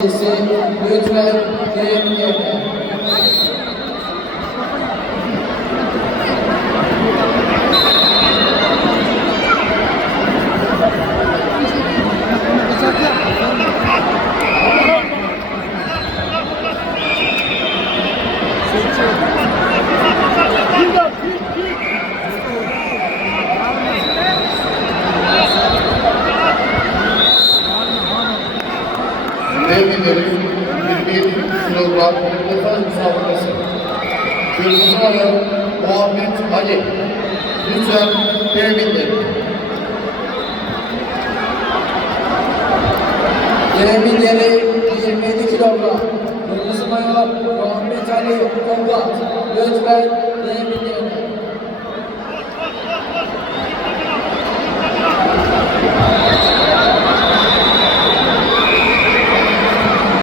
Lütfen gelin yerine. Devrilerin 21 kilogram nefes müsabakası. Kırmızı mayo Muhammed Ali. Lütfen devrilerin. Yeminleri 27 kilogram. Kırmızı mayo Muhammed Ali Toplat. Lütfen yeminleri.